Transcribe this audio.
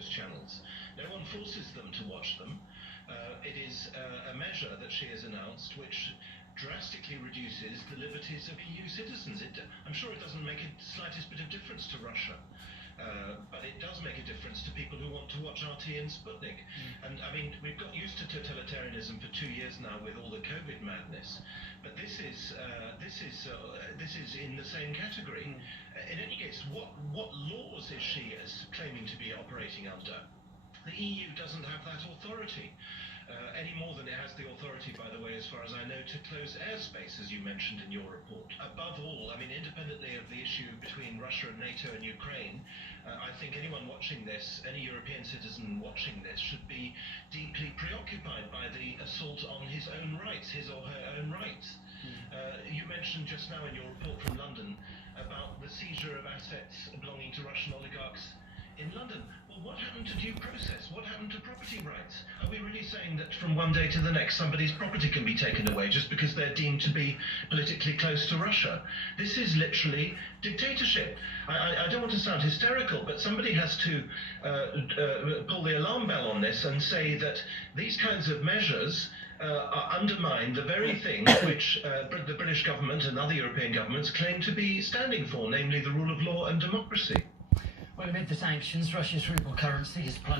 those channels. No one forces them to watch them. It is a measure that she has announced which drastically reduces the liberties of EU citizens. I'm sure it doesn't make the slightest bit of difference to Russia, but it does make a difference to people who want to watch RT and Sputnik. And I mean, we've got used to totalitarianism for 2 years now with all the COVID madness, but this is in the same category. In any case, what laws is she claiming to be operating under? The EU doesn't have that authority, any more than it has the authority, by the way, as far as I know, to close airspace, as you mentioned in your report. Above all, I mean, independently of the issue between Russia and NATO and Ukraine, I think anyone watching this, any European citizen watching this, should be deeply preoccupied by the assault on his own rights, his or her own rights. You mentioned just now in your report from London about the seizure of assets belonging to Russian oligarchs in London. Well, what happened to due process? What happened to property rights? Are we really saying that from one day to the next somebody's property can be taken away just because they're deemed to be politically close to Russia? This is literally dictatorship. I don't want to sound hysterical, but somebody has to pull the alarm bell on this and say that these kinds of measures undermine the very thing which the British government and other European governments claim to be standing for, namely the rule of law and democracy. Well, amid the sanctions, Russia's ruble currency has plunged.